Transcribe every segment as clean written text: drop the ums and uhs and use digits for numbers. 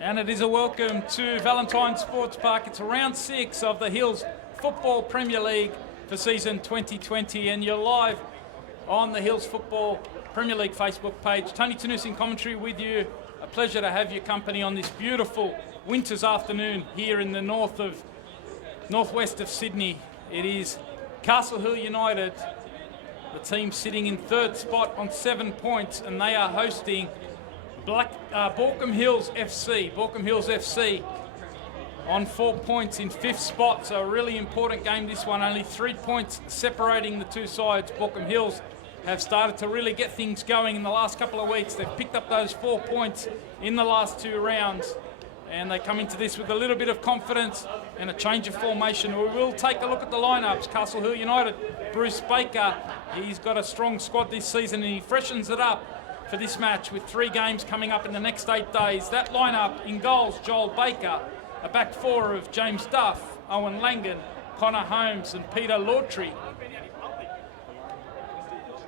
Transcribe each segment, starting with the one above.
And it is a welcome to Valentine Sports Park. It's round 6 of the Hills Football Premier League for season 2020, and you're live on the Hills Football Premier League Facebook page. Tony Tanus in commentary with you. A pleasure to have your company on this beautiful winter's afternoon here in the northwest of Sydney. It is Castle Hill United, the team sitting in third spot on 7 points, and they are hosting BAULKHAM Hills FC. BAULKHAM Hills FC on 4 points in fifth spot, so a really important game this one. Only 3 points separating the two sides. BAULKHAM Hills have started to really get things going in the last couple of weeks. They've picked up those 4 points in the last 2 rounds, and they come into this with a little bit of confidence and a change of formation. We will take a look at the lineups. Castle Hill United, Bruce Baker, he's got a strong squad this season and he freshens it up for this match with 3 games coming up in the next 8 days. That lineup: in goals, Joel Baker, a back four of James Duff, Owen Langan, Connor Holmes and Peter Lawtree.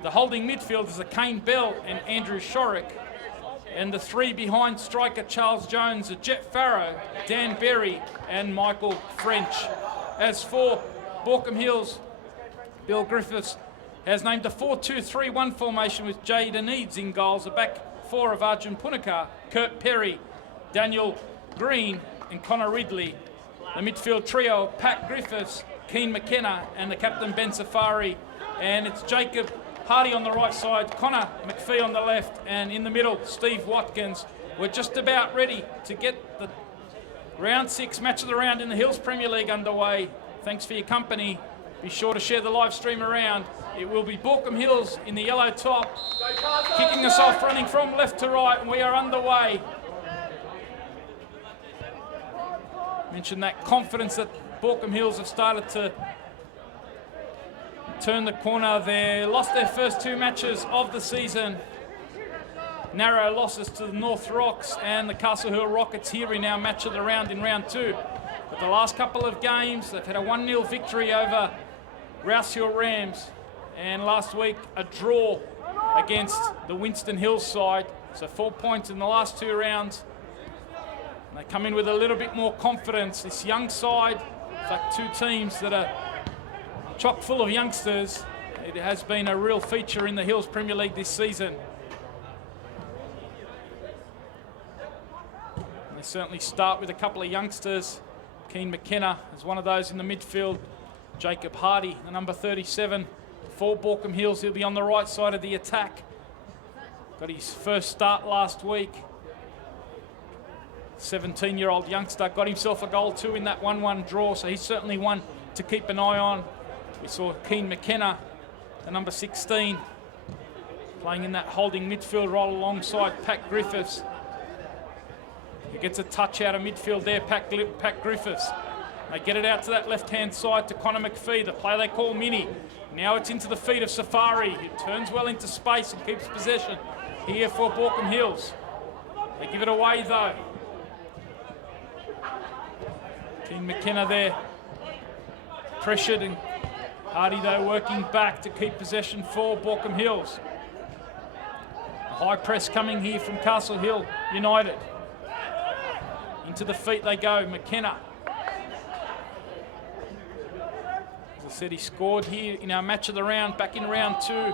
The holding midfielders are Kane Bell and Andrew Shorrock, and the 3 behind: striker Charles Jones, Jet Farrow, Dan Berry and Michael French. As for BAULKHAM Hills, Bill Griffiths has named a 4-2-3-1 formation with Jayden Eads in goals, a back four of Arjun Punakar, Kurt Perry, Daniel Green and Connor Ridley. The midfield trio: Pat Griffiths, Keen McKenna and the captain Ben Safari. And it's Jacob Hardy on the right side, Connor McPhee on the left, and in the middle, Steve Watkins. We're just about ready to get the round 6 match of the round in the Hills Premier League underway. Thanks for your company. Be sure to share the live stream around. It will be BAULKHAM Hills in the yellow top, kicking us off, running from left to right, and we are underway. Mentioned that confidence that BAULKHAM Hills have started to turn the corner. They lost their first 2 matches of the season. Narrow losses to the North Rocks and the Castle Hill Rockets here in our match of the round in round 2. But the last couple of games, they've had a 1-0 victory over Rouse Hill Rams, and last week a draw against the Winston Hills side. So 4 points in the last 2 rounds. And they come in with a little bit more confidence. This young side, in fact 2 teams that are chock full of youngsters. It has been a real feature in the Hills Premier League this season. And they certainly start with a couple of youngsters. Keen McKenna is one of those in the midfield. Jacob Hardy, the number 37 for BAULKHAM Hills. He'll be on the right side of the attack. Got his first start last week. 17-year-old youngster got himself a goal too in that 1-1 draw, so he's certainly one to keep an eye on. We saw Keen McKenna, the number 16, playing in that holding midfield role alongside Pat Griffiths. He gets a touch out of midfield there, Pat Griffiths. They get it out to that left-hand side to Connor McPhee, the player they call Mini. Now it's into the feet of Safari, who turns well into space and keeps possession here for BAULKHAM Hills. They give it away though. King McKenna there, pressured, and Hardy though working back to keep possession for BAULKHAM Hills. A high press coming here from Castle Hill United. Into the feet they go, McKenna. As I said, he scored here in our match of the round, back in round 2.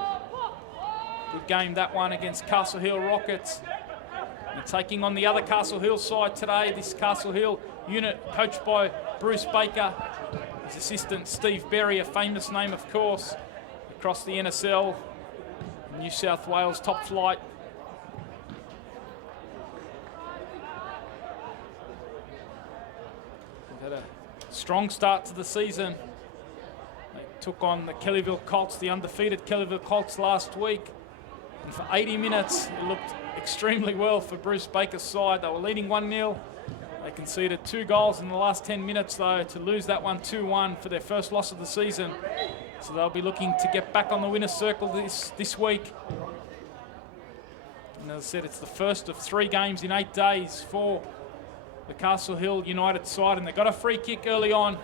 Good game that one against Castle Hill Rockets. And taking on the other Castle Hill side today, this Castle Hill unit coached by Bruce Baker. His assistant Steve Berry, a famous name of course, across the NSL, New South Wales top flight. They've had a strong start to the season. They took on the Kellyville Colts, the undefeated Kellyville Colts last week. And for 80 minutes, it looked extremely well for Bruce Baker's side. They were leading 1-0. They conceded 2 goals in the last 10 minutes, though, to lose that one 2-1 for their first loss of the season. So they'll be looking to get back on the winner's circle this week. And as I said, it's the first of 3 games in 8 days for the Castle Hill United side, and they got a free kick early on.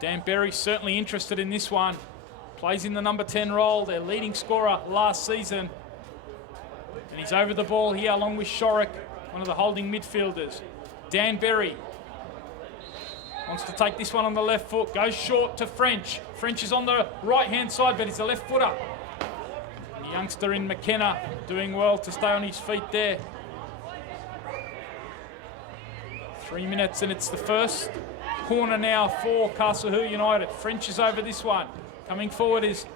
Dan Berry certainly interested in this one. Plays in the number 10 role, their leading scorer last season. And he's over the ball here along with Shorrock, one of the holding midfielders. Dan Berry wants to take this one on the left foot, goes short to French. French is on the right-hand side, but he's a left footer. The youngster in McKenna doing well to stay on his feet there. 3 minutes and it's the first corner now for Castle Hill United. French is over this one. Coming forward is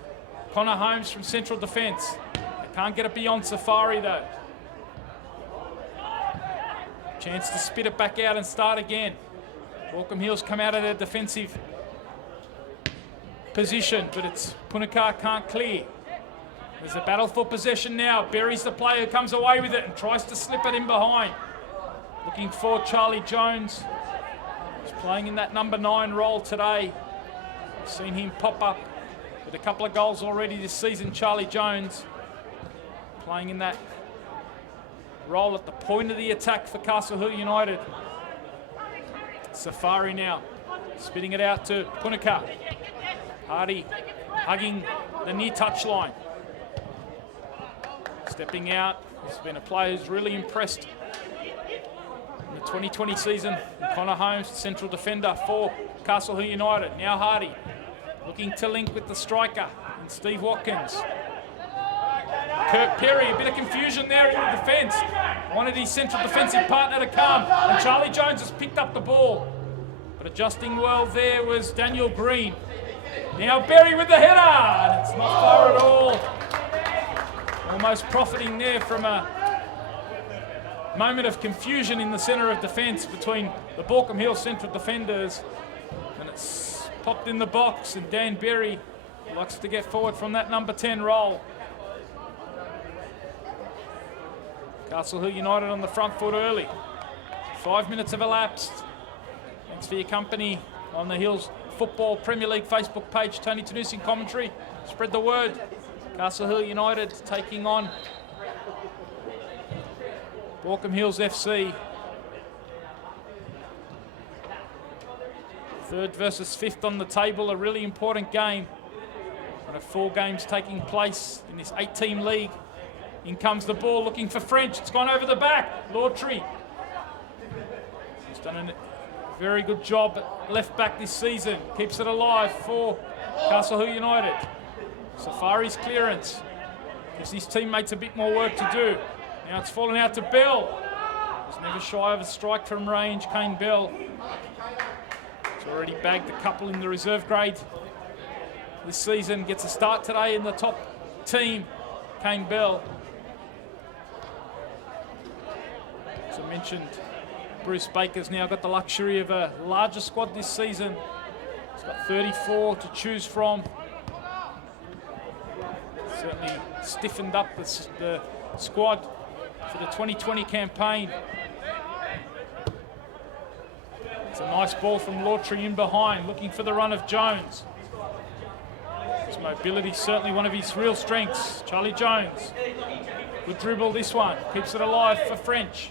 Connor Holmes from central defence. They can't get it beyond Safari though. Chance to spit it back out and start again. Baulkham Hills come out of their defensive position, but it's Punacar can't clear. There's a battle for possession now. Berry's the player who comes away with it and tries to slip it in behind. Looking for Charlie Jones. He's playing in that number 9 role today. We've seen him pop up with a couple of goals already this season. Charlie Jones playing in that role at the point of the attack for Castle Hill United. Safari now spitting it out to Punacar. Hardy hugging the near touchline. Stepping out, he's been a player who's really impressed in the 2020 season. Connor Holmes, central defender for Castle Hill United. Now Hardy looking to link with the striker and Steve Watkins. Kirk Perry, a bit of confusion there in the defence. Wanted his central defensive partner to come, and Charlie Jones has picked up the ball. But adjusting well there was Daniel Green. Now Berry with the header, and it's not far at all. Almost profiting there from a moment of confusion in the centre of defence between the Baulkham Hills central defenders. And it's popped in the box, and Dan Berry likes to get forward from that number 10 role. Castle Hill United on the front foot early. 5 minutes have elapsed. Thanks for your company on the Hills Football Premier League Facebook page. Tony Tanusi in commentary. Spread the word. Castle Hill United taking on Baulkham Hills FC. 3rd versus 5th on the table, a really important game. One of 4 games taking place in this 8-team league. In comes the ball, looking for French. It's gone over the back. Lawtree. He's done a very good job at left back this season. Keeps it alive for Castle Hill United. Safari's clearance gives his teammates a bit more work to do. Now it's fallen out to Bell. He's never shy of a strike from range, Kane Bell. He's already bagged a couple in the reserve grade this season. Gets a start today in the top team, Kane Bell. As I mentioned, Bruce Baker's now got the luxury of a larger squad this season. He's got 34 to choose from. Certainly stiffened up the squad for the 2020 campaign. It's a nice ball from Lawtree in behind, looking for the run of Jones. His mobility is certainly one of his real strengths. Charlie Jones, good dribble this one, keeps it alive for French.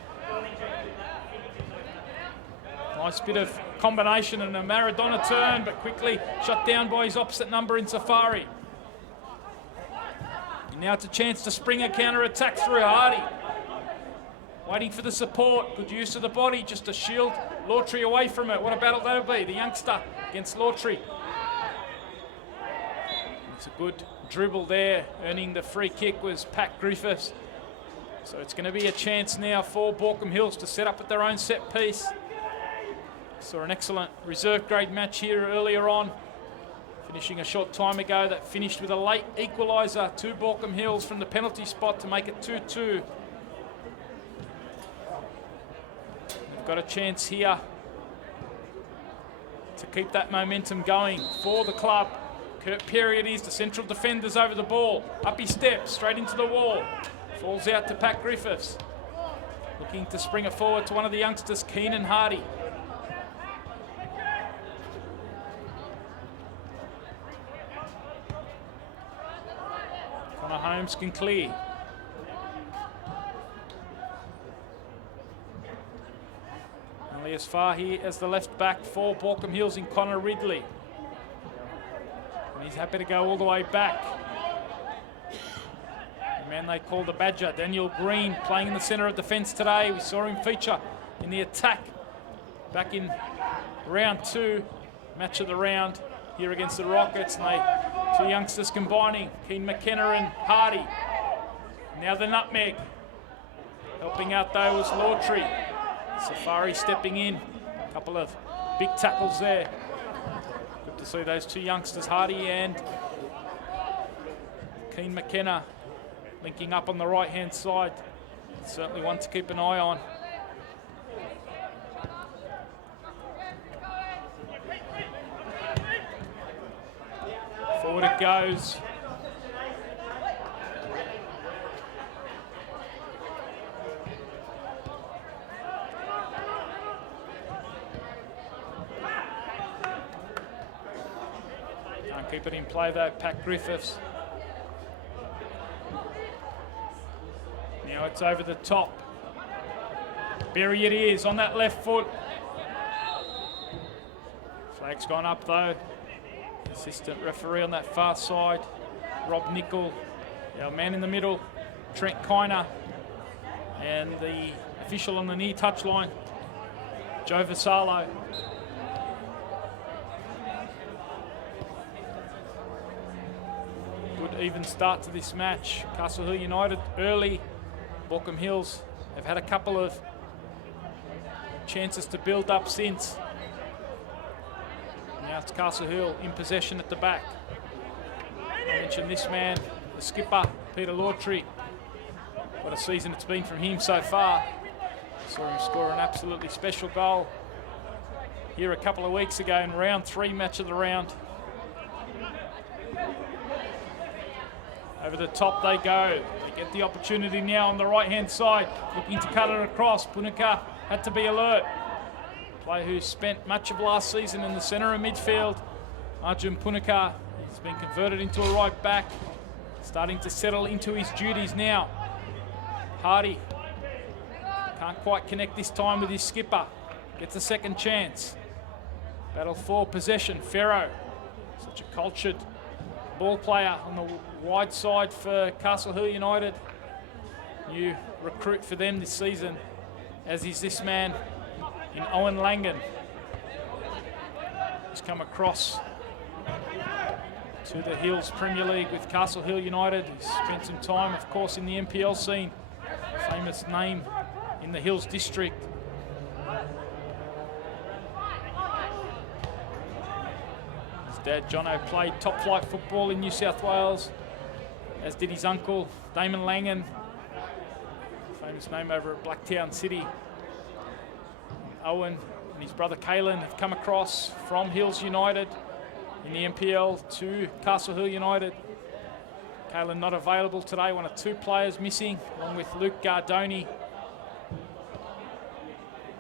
Nice bit of combination and a Maradona turn, but quickly shut down by his opposite number in Safari. And now it's a chance to spring a counter-attack through Hardy. Waiting for the support, good use of the body, just to shield Lawtree away from it. What a battle that'll be, the youngster against Lawtree. It's a good dribble there, earning the free kick was Pat Griffiths. So it's going to be a chance now for Baulkham Hills to set up at their own set piece. Saw an excellent reserve grade match here earlier on, finishing a short time ago. That finished with a late equaliser to Baulkham Hills from the penalty spot to make it 2-2. They've got a chance here to keep that momentum going for the club. Kurt Perry it is, the central defender's over the ball. Up he steps, straight into the wall. Falls out to Pat Griffiths. Looking to spring it forward to one of the youngsters, Keenan Hardy. Connor Holmes can clear. Only as far here as the left back for Baulkham Hills in Connor Ridley. He's happy to go all the way back. The man they call the Badger, Daniel Green, playing in the centre of defence today. We saw him feature in the attack back in round 2, match of the round here against the Rockets. And two youngsters combining, Keane McKenna and Hardy. Now the nutmeg. Helping out though was Lawtree. Safari stepping in. A couple of big tackles there. Good to see those two youngsters, Hardy and Keane McKenna, linking up on the right-hand side. Certainly one to keep an eye on. Forward it goes. Can't keep it in play though, Pat Griffiths. Now it's over the top. Berry it is on that left foot. Flag's gone up though. Assistant referee on that far side, Rob Nickel. Our man in the middle, Trent Kiner. And the official on the near touchline, Joe Vassallo. Good even start to this match. Castle Hill United early. BAULKHAM Hills have had a couple of chances to build up since. Now it's Castle Hill in possession at the back. I mentioned this man, the skipper, Peter Lawtree. What a season it's been from him so far. Saw him score an absolutely special goal here a couple of weeks ago in round 3, match of the round. Over the top they go. They get the opportunity now on the right-hand side, looking to cut it across. Punika had to be alert. Player who spent much of last season in the centre of midfield, Arjun Punika, has been converted into a right back, starting to settle into his duties now. Hardy can't quite connect this time with his skipper. Gets a second chance. Battle for possession. Ferro, such a cultured ball player on the wide side for Castle Hill United. New recruit for them this season, as is this man in Owen Langan. He's come across to the Hills Premier League with Castle Hill United. He's spent some time, of course, in the NPL scene. Famous name in the Hills district. His dad, Jono, played top flight football in New South Wales, as did his uncle, Damon Langan. Famous name over at Blacktown City. Owen and his brother Kalen have come across from Hills United in the NPL to Castle Hill United. Kalen not available today, one of 2 players missing, along with Luke Gardoni.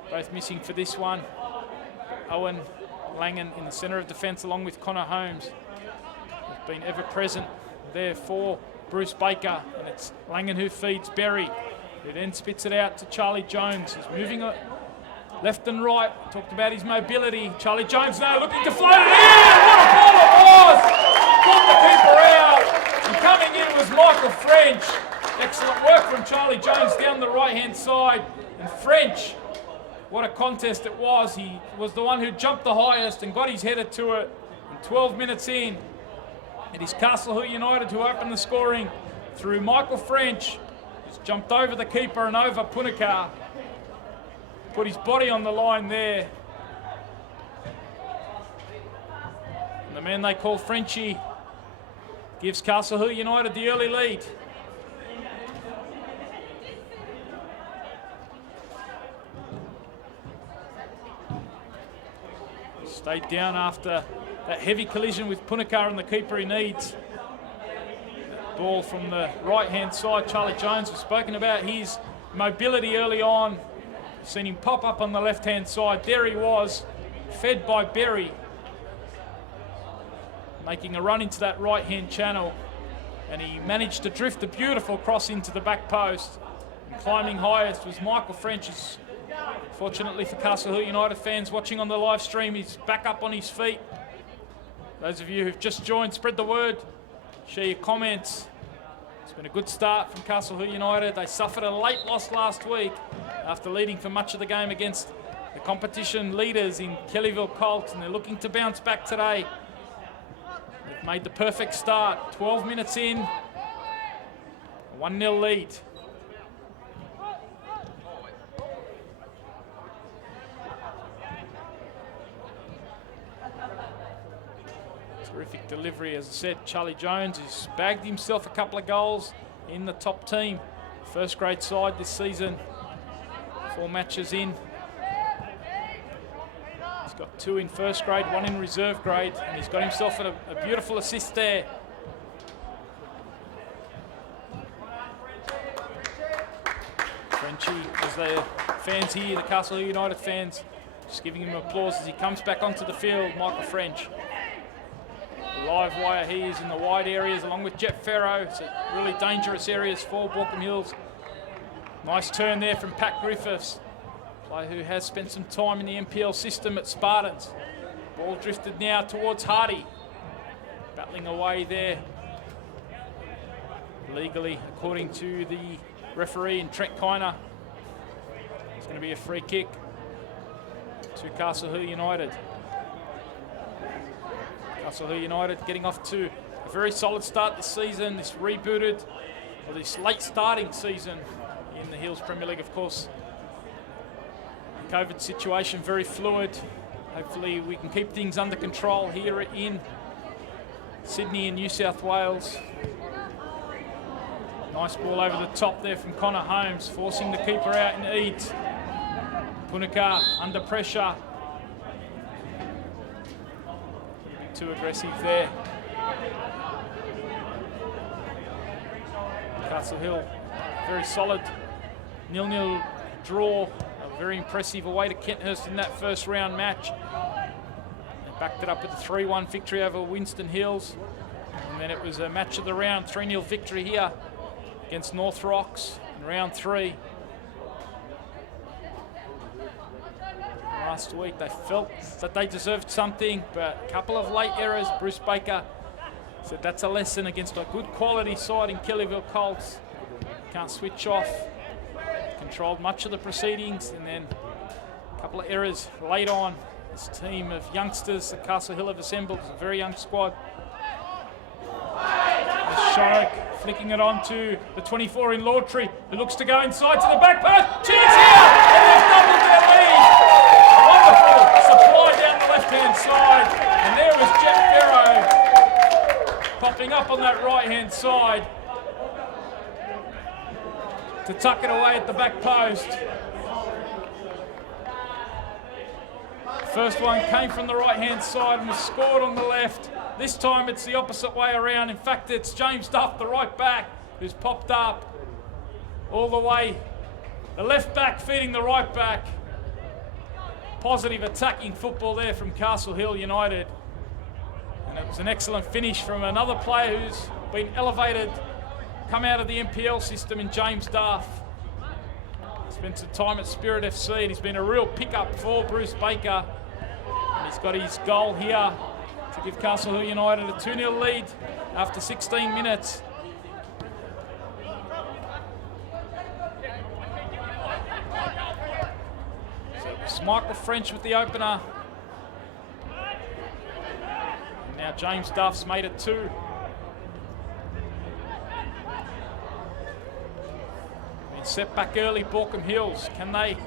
Both missing for this one. Owen Langan in the centre of defence along with Connor Holmes. Have been ever present there for Bruce Baker, and it's Langan who feeds Berry, who then spits it out to Charlie Jones. He's moving it left and right. Talked about his mobility. Charlie Jones now looking to float it in. What a ball it was! Caught the keeper out. And coming in was Michael French. Excellent work from Charlie Jones down the right-hand side. And French, what a contest it was. He was the one who jumped the highest and got his header to it. And 12 minutes in, it is Castle Hill United who opened the scoring through Michael French. He's jumped over the keeper and over Punika. Put his body on the line there. And the man they call Frenchie gives Castle Hill United the early lead. Stayed down after that heavy collision with Punika and the keeper he needs. Ball from the right-hand side. Charlie Jones, we've spoken about his mobility early on. Seen him pop up on the left-hand side. There he was, fed by Berry. Making a run into that right-hand channel. And he managed to drift a beautiful cross into the back post. And climbing highest was Michael French. Fortunately for Castle Hill United fans watching on the live stream, he's back up on his feet. Those of you who've just joined, spread the word, share your comments. It's been a good start from Castle Hill United. They suffered a late loss last week after leading for much of the game against the competition leaders in Kellyville Colts, and they're looking to bounce back today. They've made the perfect start. 12 minutes in, a 1-0 lead. Terrific delivery, as I said. Charlie Jones has bagged himself a couple of goals in the top team. First grade side this season, 4 matches in. He's got 2 in first grade, 1 in reserve grade, and he's got himself a beautiful assist there. Frenchy, as the fans here, the Castle Hill United fans, just giving him applause as he comes back onto the field, Michael French. Live wire, he is in the wide areas along with Jet Farrow. It's a really dangerous areas for BAULKHAM Hills. Nice turn there from Pat Griffiths, player who has spent some time in the NPL system at Spartans. Ball drifted now towards Hardy, battling away there legally according to the referee in Trent Kiner. It's going to be a free kick to Castle Hill United. Castle Hill United getting off to a very solid start this season, this rebooted, or this late starting season in the Hills Premier League, of course. The COVID situation very fluid. Hopefully we can keep things under control here in Sydney and New South Wales. Nice ball over the top there from Connor Holmes, forcing the keeper out in Eads. Punica under pressure. Too aggressive there. Castle Hill, very solid 0-0 draw, a very impressive away to Kenthurst in that first round match. They backed it up with a 3-1 victory over Winston Hills, and then it was a match of the round, 3-0 victory here against North Rocks in round 3. Last week they felt that they deserved something, but a couple of late errors. Bruce Baker said that's a lesson against a good quality side in Kellyville Colts. Can't switch off. Controlled much of the proceedings, and then a couple of errors late on. This team of youngsters that Castle Hill have assembled, a very young squad. Sharrock flicking it on to the 24 in Lawtree, who looks to go inside to the back post. Chance here, and they've doubled their lead. Wonderful supply down the left-hand side, and there was Jet Farrow popping up on that right-hand side to tuck it away at the back post. First one came from the right-hand side and was scored on the left. This time it's the opposite way around. In fact, it's James Duff, the right back, who's popped up all the way. The left back feeding the right back. Positive attacking football there from Castle Hill United. And it was an excellent finish from another player who's been elevated, come out of the NPL system in James Duff. Spent some time at Spirit FC, and he's been a real pickup for Bruce Baker. And he's got his goal here to give Castle Hill United a 2-0 lead after 16 minutes. So it was Michael French with the opener. And now James Duff's made it 2. Set back early, BAULKHAM Hills. Can they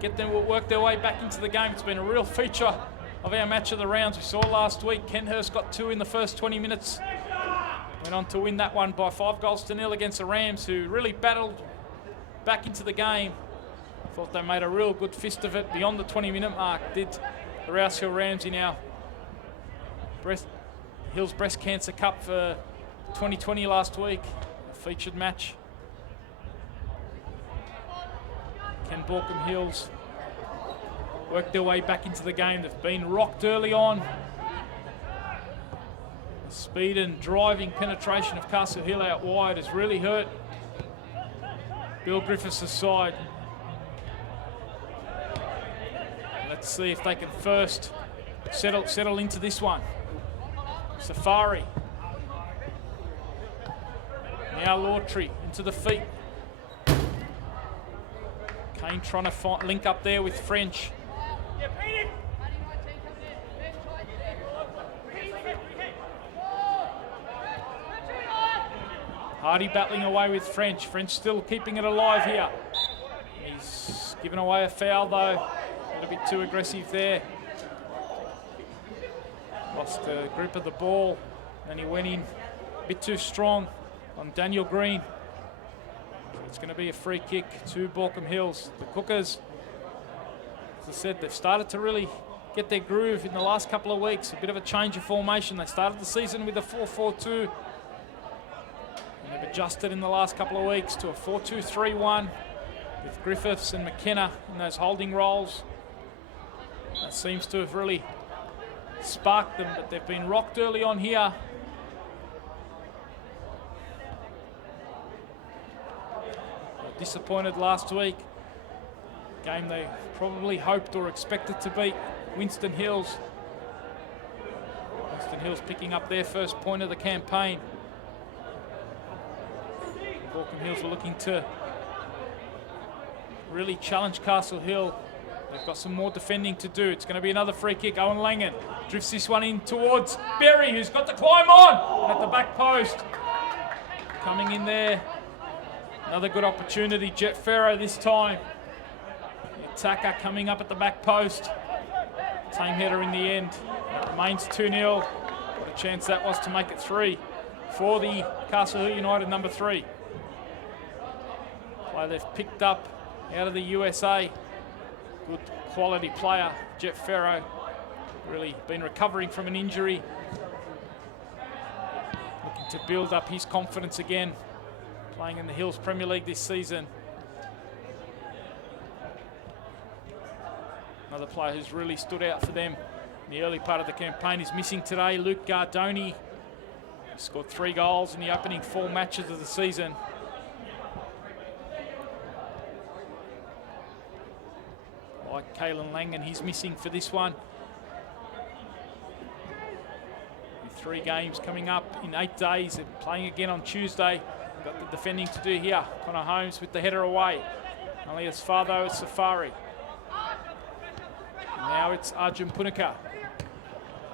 get them to work their way back into the game? It's been a real feature of our match of the rounds. We saw last week, Kenthurst got 2 in the first 20 minutes. Went on to win that one by 5-0 against the Rams, who really battled back into the game. Thought they made a real good fist of it beyond the 20-minute mark, did the Rouse Hill Rams in our Hills Breast Cancer Cup for 2020 last week, a featured match. Can BAULKHAM Hills work their way back into the game? They've been rocked early on. The speed and driving penetration of Castle Hill out wide has really hurt Bill Griffiths' side. Let's see if they can first settle into this one. Safari. Now Lawtree into the feet. Kane trying to link up there with French. Hardy battling away with French. French still keeping it alive here. He's given away a foul though. A little bit too aggressive there. Lost the grip of the ball and he went in a bit too strong on Daniel Green. It's going to be a free kick to BAULKHAM Hills. The Cookers, as I said, they've started to really get their groove in the last couple of weeks. A bit of a change of formation. They started the season with a 4-4-2. And they've adjusted in the last couple of weeks to a 4-2-3-1 with Griffiths and McKenna in those holding roles. That seems to have really sparked them, but they've been rocked early on here. Disappointed last week. Game they probably hoped or expected to beat Winston Hills. Winston Hills picking up their first point of the campaign. BAULKHAM Hills were looking to really challenge Castle Hill. They've got some more defending to do. It's going to be another free kick. Owen Langan drifts this one in towards Berry, who's got to climb on at the back post. Coming in there. Another good opportunity. Jet Farrow this time. The attacker coming up at the back post. Same header in the end. It remains 2-0. What a chance that was to make it 3 for the Castle Hill United number 3. Player they've picked up out of the USA. Good quality player, Jet Farrow. Really been recovering from an injury. Looking to build up his confidence again. Playing in the Hills Premier League this season. Another player who's really stood out for them in the early part of the campaign is missing today, Luke Gardoni. Scored 3 goals in the opening 4 matches of the season. Like Kalen Langan, he's missing for this one. With 3 games coming up in 8 days and playing again on Tuesday. Got the defending to do here. Connor Holmes with the header away. Only as far though as Safari. And now it's Arjun Punika.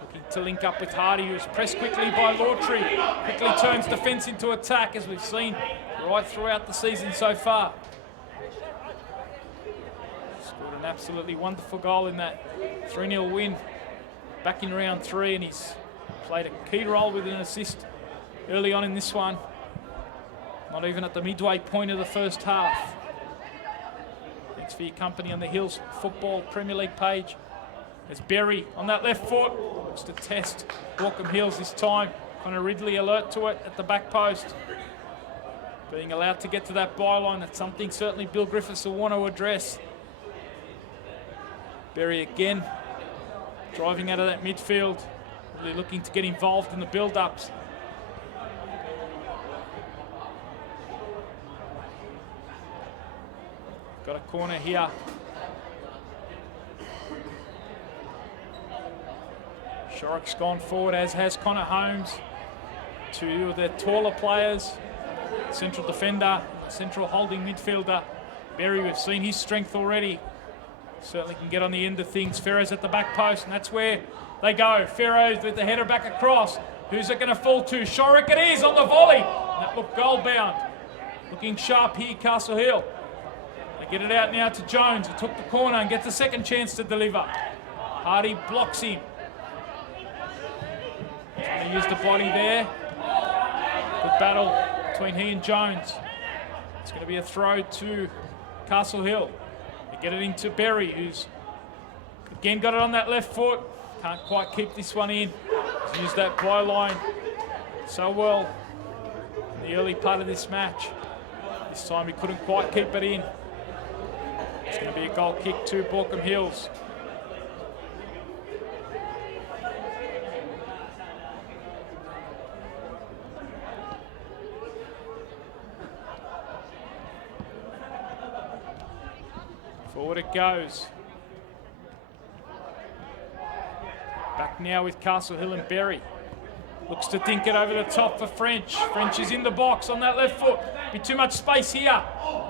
Looking to link up with Hardy, who's pressed quickly by Lawtree. Quickly turns defence into attack, as we've seen right throughout the season so far. Scored an absolutely wonderful goal in that 3-0 win back in round 3, and he's played a key role with an assist early on in this one. Not even at the midway point of the first half. Thanks for your company on the Hills Football Premier League page. There's Berry on that left foot. Looks to test BAULKHAM Hills this time. Connor Ridley alert to it at the back post. Being allowed to get to that byline, that's something certainly Bill Griffiths will want to address. Berry again, driving out of that midfield. Really looking to get involved in the build-ups. Got a corner here. Shorrock's gone forward, as has Connor Holmes. 2 of their taller players. Central defender, central holding midfielder. Berry, we've seen his strength already. Certainly can get on the end of things. Farrow's at the back post, and that's where they go. Farrow's with the header back across. Who's it going to fall to? Shorrock it is on the volley. That looked goal bound. Looking sharp here, Castle Hill. Get it out now to Jones, who took the corner and gets a second chance to deliver. Hardy blocks him. Trying to use the body there. Good battle between he and Jones. It's going to be a throw to Castle Hill. They get it into Berry, who's again got it on that left foot. Can't quite keep this one in. He's used that byline so well in the early part of this match. This time he couldn't quite keep it in. It's going to be a goal kick to BAULKHAM Hills. Forward it goes. Back now with Castle Hill and Berry. Looks to dink it over the top for French. French is in the box on that left foot. Be too much space here.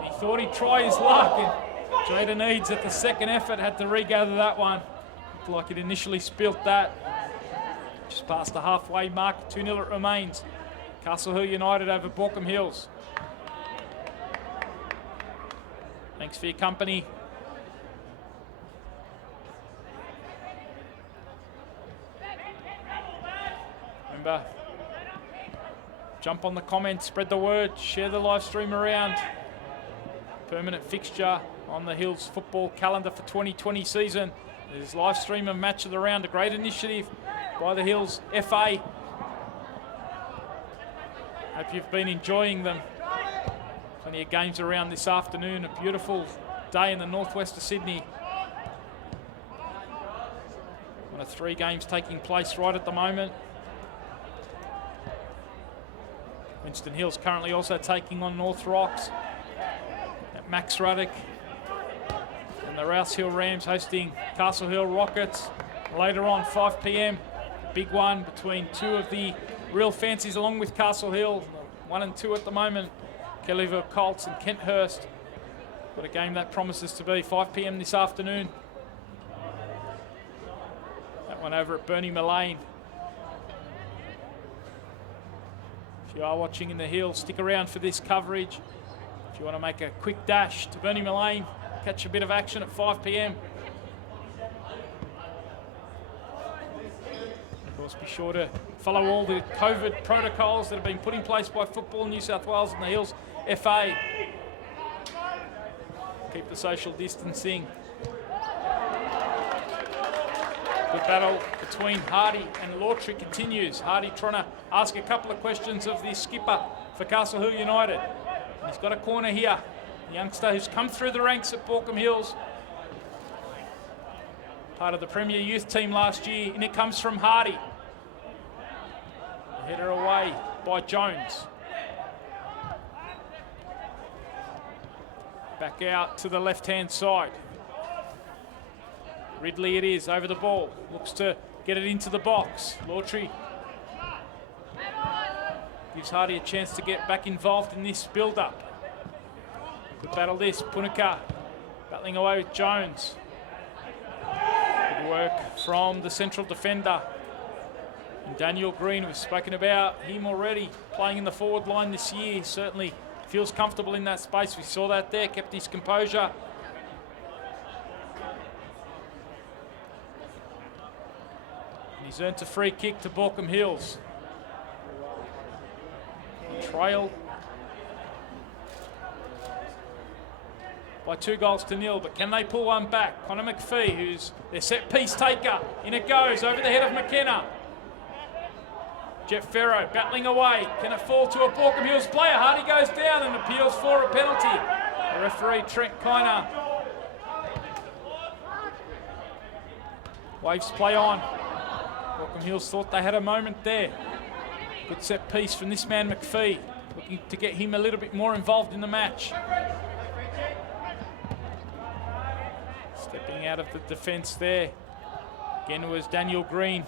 He thought he'd try his luck. And Jaden Eads at the second effort had to regather that one. Looked like it initially spilt that. Just past the halfway mark, 2-0 it remains. Castle Hill United over BAULKHAM Hills. Thanks for your company. Remember, jump on the comments, spread the word, share the live stream around. Permanent fixture on the Hills football calendar for 2020 season. There's live stream and match of the round, a great initiative by the Hills FA. Hope you've been enjoying them. Plenty of games around this afternoon. A beautiful day in the northwest of Sydney. One of 3 games taking place right at the moment. Winston Hills currently also taking on North Rocks at Max Ruddock. And the Rouse Hill Rams hosting Castle Hill Rockets. Later on, 5 p.m, big one between 2 of the real fancies along with Castle Hill. 1 and 2 at the moment, Kellyville Colts and Kenthurst. What a game that promises to be. 5 p.m. this afternoon. That one over at Bernie Mullane. If you are watching in the Hills, stick around for this coverage. If you want to make a quick dash to Bernie Mullane, catch a bit of action at 5 p.m. Of course, be sure to follow all the COVID protocols that have been put in place by Football New South Wales and the Hills FA. Keep the social distancing. The battle between Hardy and Lawtree continues. Hardy trying to ask a couple of questions of the skipper for Castle Hill United. And he's got a corner here. The youngster who's come through the ranks at BAULKHAM Hills. Part of the Premier Youth team last year. And it comes from Hardy. Header away by Jones. Back out to the left-hand side. Ridley it is, over the ball. Looks to get it into the box. Lawtree gives Hardy a chance to get back involved in this build-up. Good battle this. Punica battling away with Jones. Good work from the central defender. And Daniel Green, we've spoken about him already, playing in the forward line this year. Certainly feels comfortable in that space. We saw that there, kept his composure. He's earned a free kick to BAULKHAM Hills. Trail by 2-0, but can they pull one back? Connor McPhee, who's their set piece taker. In it goes, over the head of McKenna. Jeff Farrow battling away. Can it fall to a BAULKHAM Hills player? Hardy goes down and appeals for a penalty. The referee, Trent Kiner, waves play on. BAULKHAM Hills thought they had a moment there. Good set piece from this man McPhee, looking to get him a little bit more involved in the match. Stepping out of the defence there. Again, it was Daniel Green.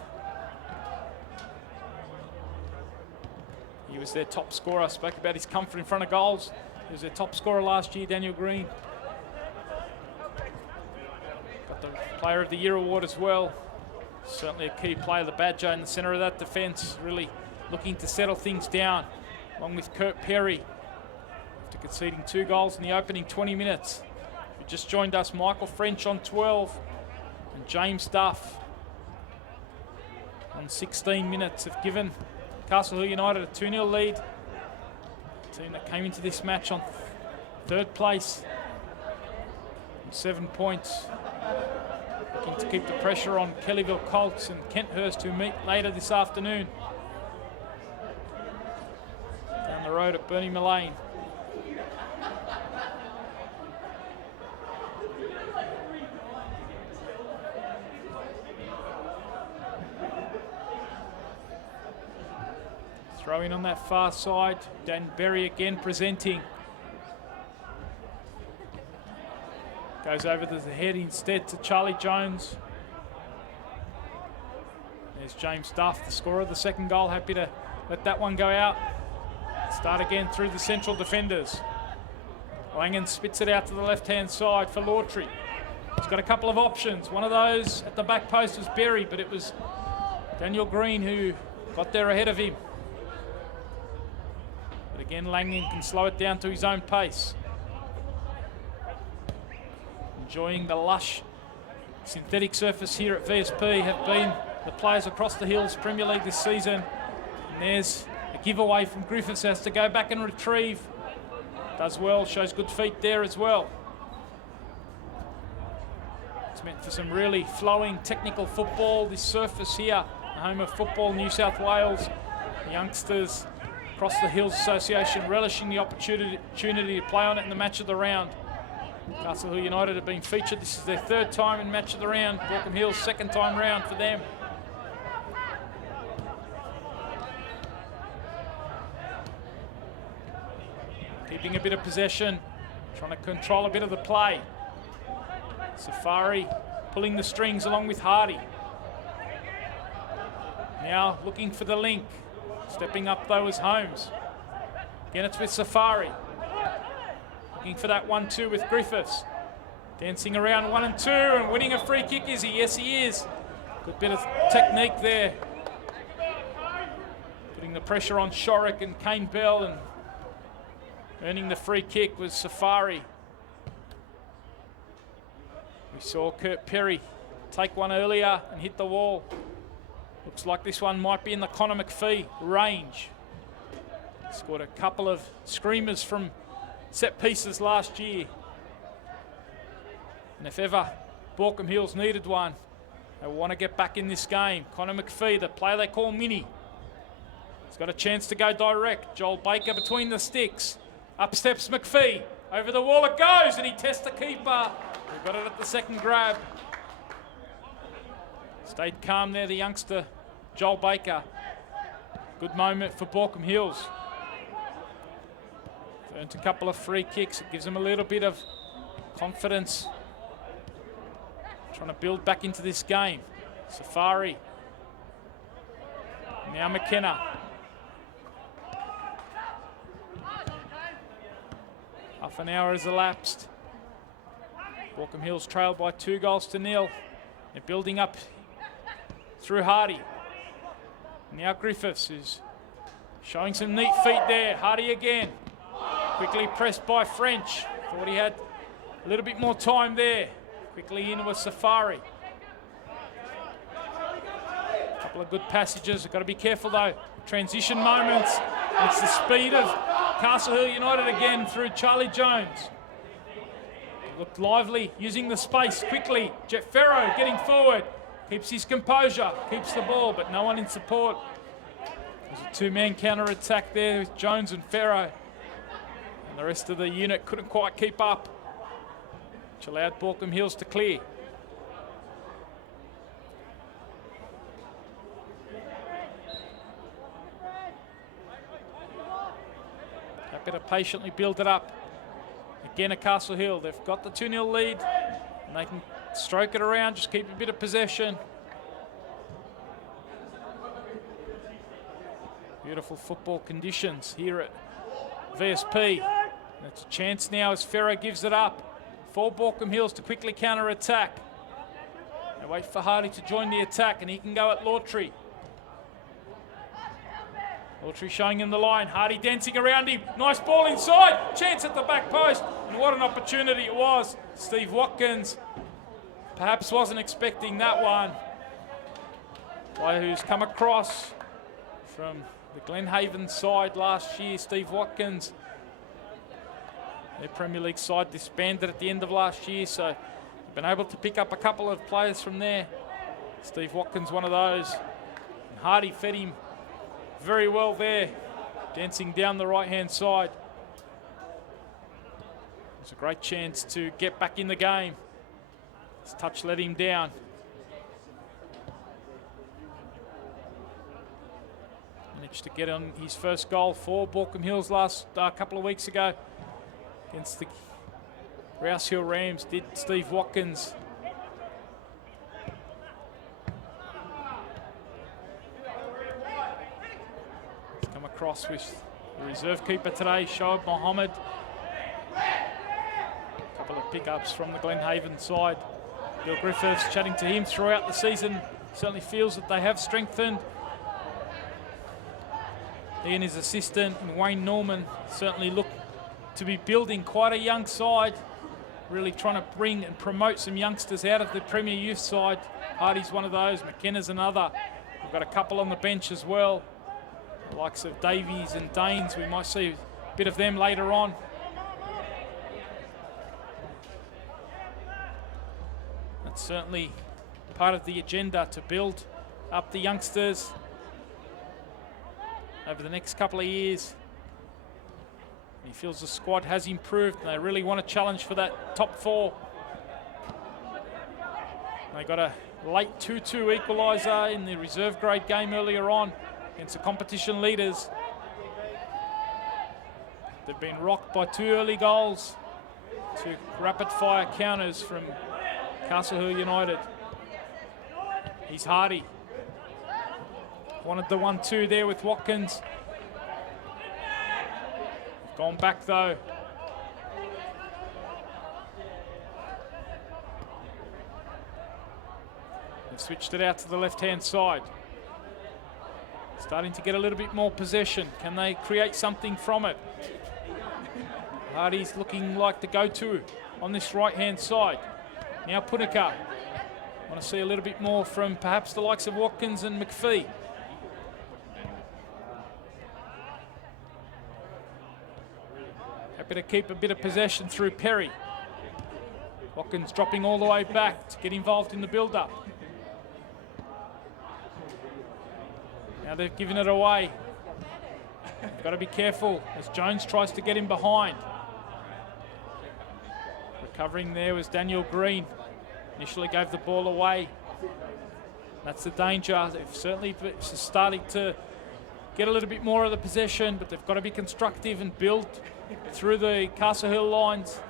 He was their top scorer. I spoke about his comfort in front of goals. He was their top scorer last year, Daniel Green. Got the Player of the Year award as well. Certainly a key player, the Badger in the centre of that defence, really looking to settle things down, along with Kurt Perry, after conceding 2 goals in the opening 20 minutes. If you just joined us, Michael French on 12 and James Duff on 16 minutes have given Castle Hill United a 2-0 lead. The team that came into this match on 3rd place, 7 points. Looking to keep the pressure on Kellyville Colts and Kenthurst, who meet later this afternoon down the road at Bernie Mullane. Throw in on that far side. Dan Berry again presenting. Goes over the head instead to Charlie Jones. There's James Duff, the scorer of the second goal, happy to let that one go out. Start again through the central defenders. Langan spits it out to the left-hand side for Lawtrey. He's got a couple of options. One of those at the back post was Berry, but it was Daniel Green who got there ahead of him. But again, Langan can slow it down to his own pace. Enjoying the lush synthetic surface here at VSP have been the players across the Hills Premier League this season. And there's a giveaway from Griffiths, has to go back and retrieve. Does well, shows good feet there as well. It's meant for some really flowing technical football. This surface here, the home of Football New South Wales. The youngsters across the Hills Association relishing the opportunity to play on it in the match of the round. Castle Hill United have been featured. This is their third time in match of the round. Baulkham Hills second time round for them. Keeping a bit of possession, trying to control a bit of the play. Safari pulling the strings along with Hardy. Now looking for the link. Stepping up though is Holmes. Again it's with Safari. Looking for that 1-2 with Griffiths. Dancing around 1 and 2 and winning a free kick, is he? Yes, he is. Good bit of technique there. Putting the pressure on Shorrock and Kane Bell, and earning the free kick was Safari. We saw Kurt Perry take one earlier and hit the wall. Looks like this one might be in the Connor McPhee range. Scored a couple of screamers from set pieces last year. And if ever Baulkham Hills needed one, they want to get back in this game. Connor McPhee, the player they call Mini. He's got a chance to go direct. Joel Baker between the sticks. Up steps McPhee. Over the wall it goes, and he tests the keeper. He got it at the second grab. Stayed calm there, the youngster, Joel Baker. Good moment for Baulkham Hills. Earned a couple of free kicks. It gives them a little bit of confidence. Trying to build back into this game. Safari. Now McKenna. Half an hour has elapsed. Baulkham Hills trailed by 2-0. They're building up through Hardy. Now Griffiths is showing some neat feet there. Hardy again. Quickly pressed by French. Thought he had a little bit more time there. Quickly in with Safari. A couple of good passages. Got to be careful though. Transition moments. It's the speed of Castle Hill United again through Charlie Jones. Looked lively, using the space quickly. Jet Farrow getting forward. Keeps his composure. Keeps the ball, but no one in support. There's a two-man counter-attack there with Jones and Farrow. The rest of the unit couldn't quite keep up, which allowed Baulkham Hills to clear. Happy to patiently build it up. Again at Castle Hill, they've got the 2-0 lead, and they can stroke it around, just keep a bit of possession. Beautiful football conditions here at VSP. It's a chance now as Farrow gives it up for Baulkham Hills to quickly counter-attack. They wait for Hardy to join the attack, and he can go at Lawtrey. Lawtrey showing him the line. Hardy dancing around him. Nice ball inside. Chance at the back post. And what an opportunity it was. Steve Watkins perhaps wasn't expecting that one. Player who's come across from the Glenhaven side last year, Steve Watkins. Their Premier League side disbanded at the end of last year, so they've been able to pick up a couple of players from there. Steve Watkins, one of those. And Hardy fed him very well there, dancing down the right-hand side. It's a great chance to get back in the game. His touch let him down. Managed to get on his first goal for Baulkham Hills last couple of weeks ago against the Rouse Hill Rams, did Steve Watkins. across with the reserve keeper today, Shoaib Mohammed. A couple of pickups from the Glenhaven side. Bill Griffiths chatting to him throughout the season. Certainly feels that they have strengthened. He and his assistant, and Wayne Norman, certainly look to be building quite a young side. Really trying to bring and promote some youngsters out of the Premier Youth side. Hardy's one of those, McKenna's another. We've got a couple on the bench as well. The likes of Davies and Danes, we might see a bit of them later on. That's certainly part of the agenda to build up the youngsters over the next couple of years. He feels the squad has improved and they really want to challenge for that top 4. They got a late 2-2 equaliser in the reserve grade game earlier on against the competition leaders. They've been rocked by 2 early goals, 2 rapid fire counters from Castle Hill United. He's Hardy. Wanted the 1-2 there with Watkins. Gone back though. They've switched it out to the left-hand side. Starting to get a little bit more possession. Can they create something from it? Hardy's looking like the go-to on this right-hand side. Now Punica. Want to see a little bit more from perhaps the likes of Watkins and McPhee. Happy to keep a bit of possession through Perry. Watkins dropping all the way back to get involved in the build-up. Now they've given it away. Got to be careful as Jones tries to get him behind. Recovering there was Daniel Green. Initially gave the ball away. That's the danger. They've certainly starting to get a little bit more of the possession, but they've got to be constructive and build through the Castle Hill lines.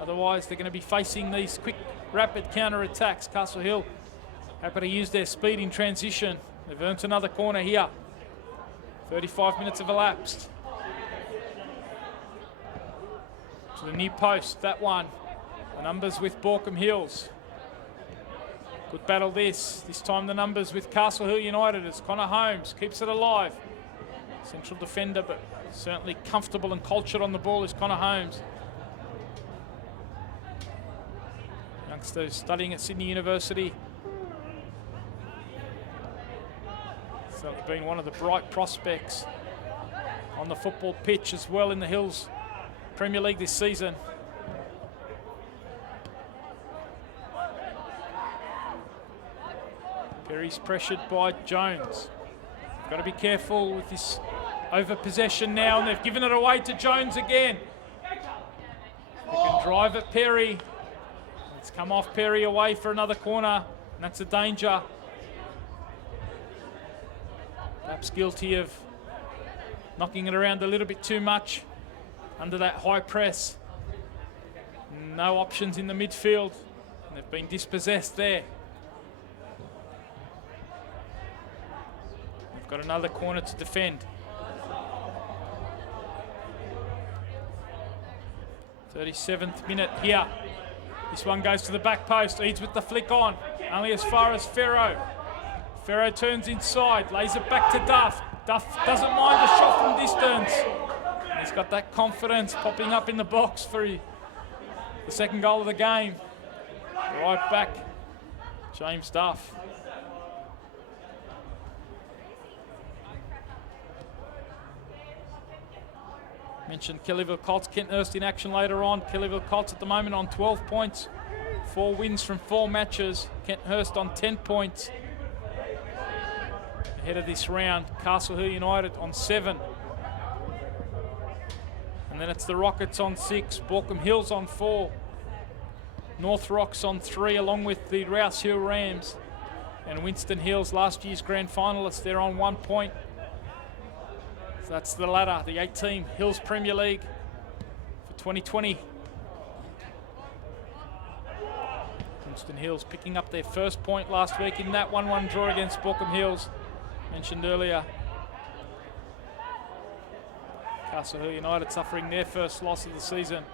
Otherwise, they're going to be facing these quick, rapid counter-attacks. Castle Hill happy to use their speed in transition. They've earned another corner here. 35 minutes have elapsed. To the near post, that one. The numbers with BAULKHAM Hills. Good battle this. This time the numbers with Castle Hill United as Connor Holmes keeps it alive. Central defender, but certainly comfortable and cultured on the ball is Connor Holmes. Youngster studying at Sydney University. Certainly been one of the bright prospects on the football pitch as well in the Hills Premier League this season. Perry's pressured by Jones. Got to be careful with this over possession now, and they've given it away to Jones again. They can drive at Perry. It's come off Perry away for another corner, and that's a danger. Perhaps guilty of knocking it around a little bit too much under that high press. No options in the midfield, and they've been dispossessed there. They've got another corner to defend. 37th minute here. This one goes to the back post. Eads with the flick on. Only as far as Ferro. Ferro turns inside. Lays it back to Duff. Duff doesn't mind the shot from distance. He's got that confidence popping up in the box for the second goal of the game. Right back. James Duff. Mentioned Kellyville Colts, Kenthurst in action later on. Kellyville Colts at the moment on 12 points. 4 wins from 4 matches. Kenthurst on 10 points. Ahead of this round, Castle Hill United on 7. And then it's the Rockets on 6. BAULKHAM Hills on 4. North Rocks on 3, along with the Rouse Hill Rams. And Winston Hills, last year's grand finalists, they're on 1 point. So that's the ladder, the 8-team Hills Premier League for 2020. Winston Hills picking up their first point last week in that 1-1 draw against BAULKHAM Hills, mentioned earlier. Castle Hill United suffering their first loss of the season.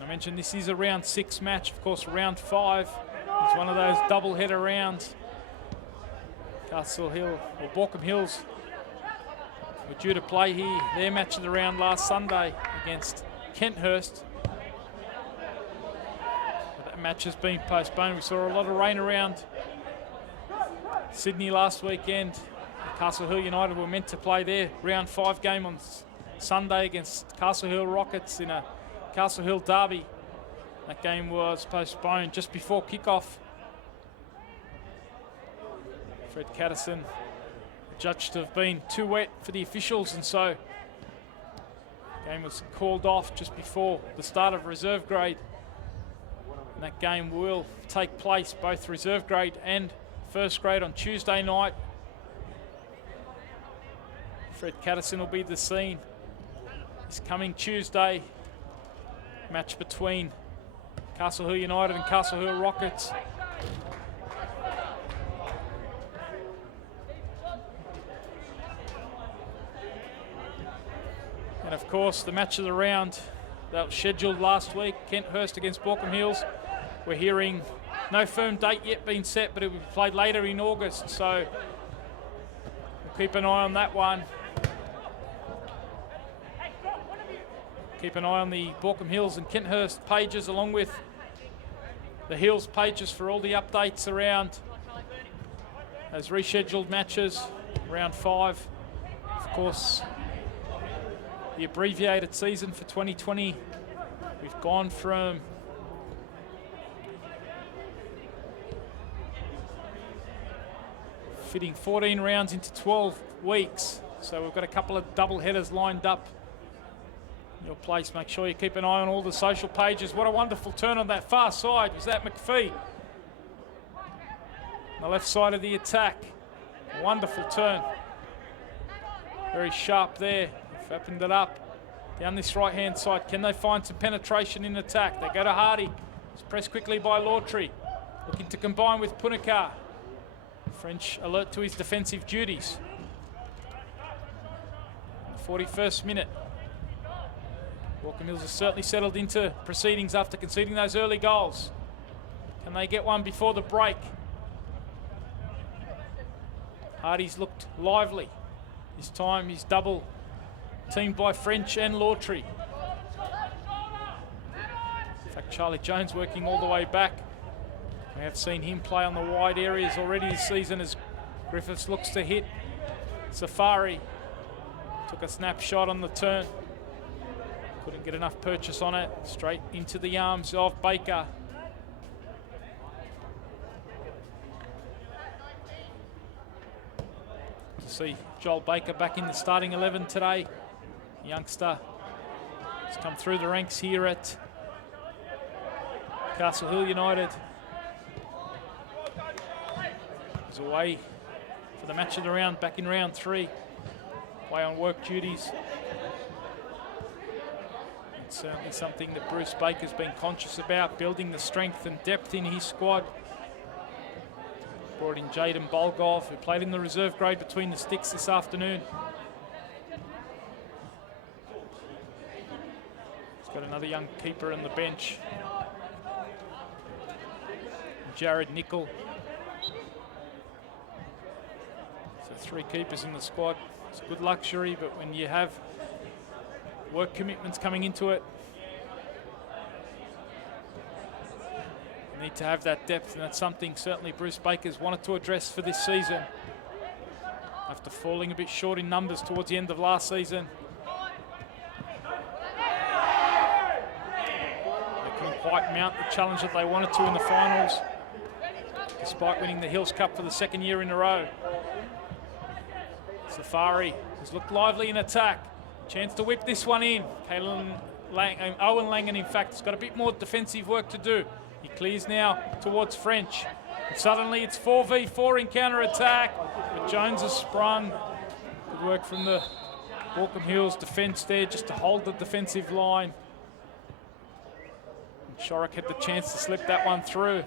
I mentioned this is a round 6 match. Of course, round 5 is one of those double-header rounds. Castle Hill, or BAULKHAM Hills, were due to play here their match of the round last Sunday against Kenthurst. But that match has been postponed. We saw a lot of rain around Sydney last weekend. Castle Hill United were meant to play their round 5 game on Sunday against Castle Hill Rockets in a Castle Hill derby. That game was postponed just before kickoff. Fred Catterson judged to have been too wet for the officials, and so the game was called off just before the start of reserve grade. And that game will take place, both reserve grade and first grade, on Tuesday night. Fred Catterson will be the scene this coming Tuesday. Match between Castle Hill United and Castle Hill Rockets. And of course, the match of the round that was scheduled last week, Kenthurst against BAULKHAM Hills. We're hearing no firm date yet being set, but it will be played later in August, so we'll keep an eye on that one. Keep an eye on the BAULKHAM Hills and Kenthurst pages, along with the Hills pages, for all the updates around those rescheduled matches. Round 5, of course, the abbreviated season for 2020. We've gone from fitting 14 rounds into 12 weeks. So we've got a couple of double headers lined up in your place. Make sure you keep an eye on all the social pages. What a wonderful turn on that far side. Was that McPhee? On the left side of the attack. A wonderful turn. Very sharp there. They've opened it up down this right-hand side. Can they find some penetration in attack? They go to Hardy. It's pressed quickly by Lawtree. Looking to combine with Punikar. French alert to his defensive duties. 41st minute. BAULKHAM Hills has certainly settled into proceedings after conceding those early goals. Can they get one before the break? Hardy's looked lively. This time he's double teamed by French and Lawtree. In fact, Charlie Jones working all the way back. We have seen him play on the wide areas already this season as Griffiths looks to hit Safari. Took a snapshot on the turn. Couldn't get enough purchase on it. Straight into the arms of Baker. To see Joel Baker back in the starting 11 today. Youngster has come through the ranks here at Castle Hill United. He's away for the match of the round, back in round 3. Away on work duties. It's certainly something that Bruce Baker's been conscious about, building the strength and depth in his squad. Brought in Jaden Bolgov, who played in the reserve grade between the sticks this afternoon. He's got another young keeper on the bench. Jared Nickel. So 3 keepers in the squad. It's a good luxury, but when you have work commitments coming into it, you need to have that depth, and that's something certainly Bruce Baker's wanted to address for this season. After falling a bit short in numbers towards the end of last season. They couldn't quite mount the challenge that they wanted to in the finals, despite winning the Hills Cup for the 2nd year in a row. Safari has looked lively in attack. Chance to whip this one in. Owen Langan, in fact, has got a bit more defensive work to do. He clears now towards French. And suddenly it's 4v4 in counter-attack. But Jones has sprung. Good work from the BAULKHAM Hills defence there just to hold the defensive line. And Shorrock had the chance to slip that one through.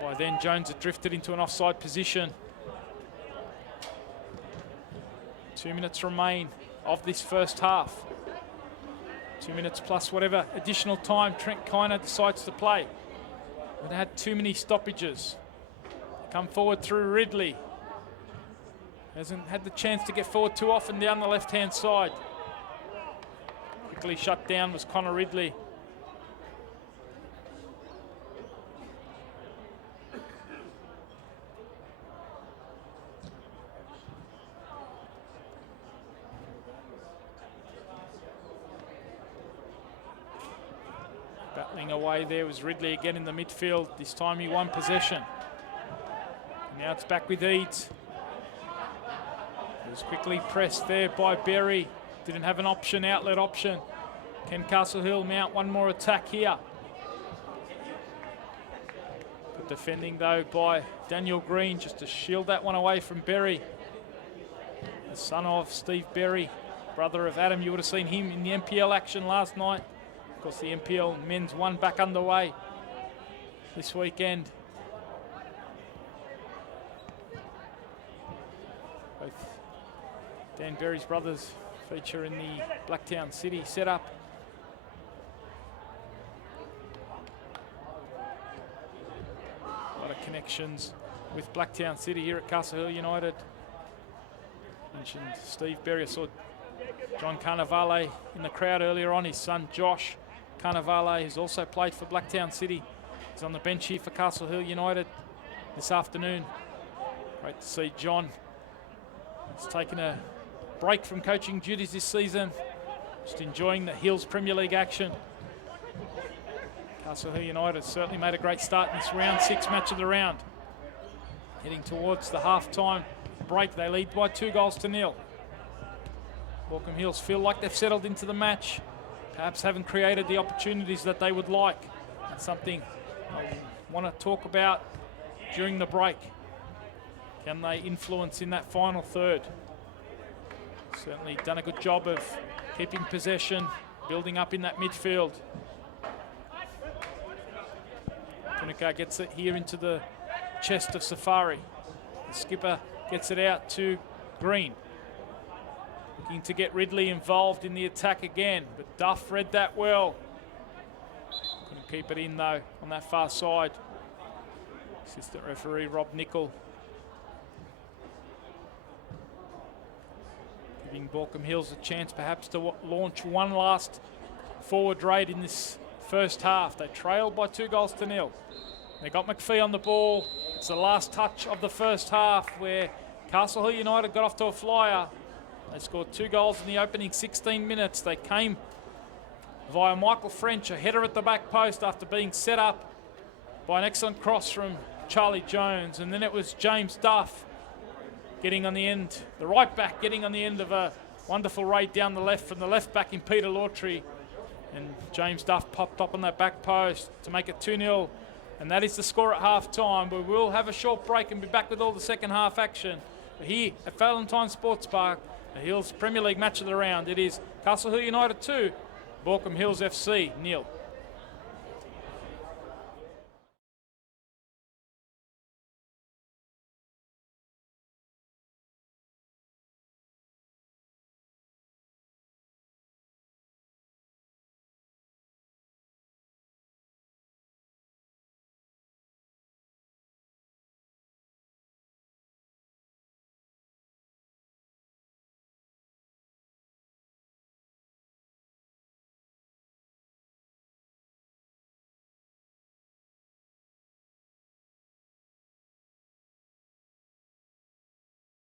By then, Jones had drifted into an offside position. 2 minutes remain of this first half. 2 minutes plus whatever additional time Trent Kiner decides to play. They had too many stoppages. Come forward through Ridley. Hasn't had the chance to get forward too often down the left-hand side. Quickly shut down was Connor Ridley. Battling away there was Ridley again in the midfield. This time he won possession. Now it's back with Eads. It was quickly pressed there by Berry. Didn't have an option, outlet option. Can Castlehill mount one more attack here? Good defending though by Daniel Green just to shield that one away from Berry. The son of Steve Berry, brother of Adam. You would have seen him in the NPL action last night. Of course, the NPL men's one back underway this weekend. Both Dan Berry's brothers feature in the Blacktown City setup. A lot of connections with Blacktown City here at Castlehill United. Mentioned Steve Berry. I saw John Carnavale in the crowd earlier on. His son Josh Carnavale has also played for Blacktown City. He's on the bench here for Castlehill United this afternoon. Great to see John. He's taken a break from coaching duties this season. Just enjoying the Hills Premier League action. Castlehill United certainly made a great start in this round 6 match of the round. Heading towards the half-time break, they lead by 2-0. BAULKHAM Hills feel like they've settled into the match. Perhaps haven't created the opportunities that they would like. That's something I want to talk about during the break. Can they influence in that final third? Certainly done a good job of keeping possession, building up in that midfield. Punica gets it here into the chest of Safari. The skipper gets it out to Green. Looking to get Ridley involved in the attack again, but Duff read that well. Couldn't keep it in though on that far side. Assistant referee Rob Nicol giving BAULKHAM Hills a chance perhaps to launch one last forward raid in this first half. They trailed by 2-0. They got McPhee on the ball. It's the last touch of the first half where Castlehill United got off to a flyer. They scored 2 goals in the opening 16 minutes. They came via Michael French, a header at the back post after being set up by an excellent cross from Charlie Jones. And then it was James Duff getting on the end, the right back getting on the end of a wonderful raid down the left from the left back in Peter Lawtrey. And James Duff popped up on that back post to make it 2-0. And that is the score at half-time. We will have a short break and be back with all the second half action. But here at Valentine Sports Park, the Hills Premier League match of the round. It is Castlehill United 2, BAULKHAM Hills FC 0.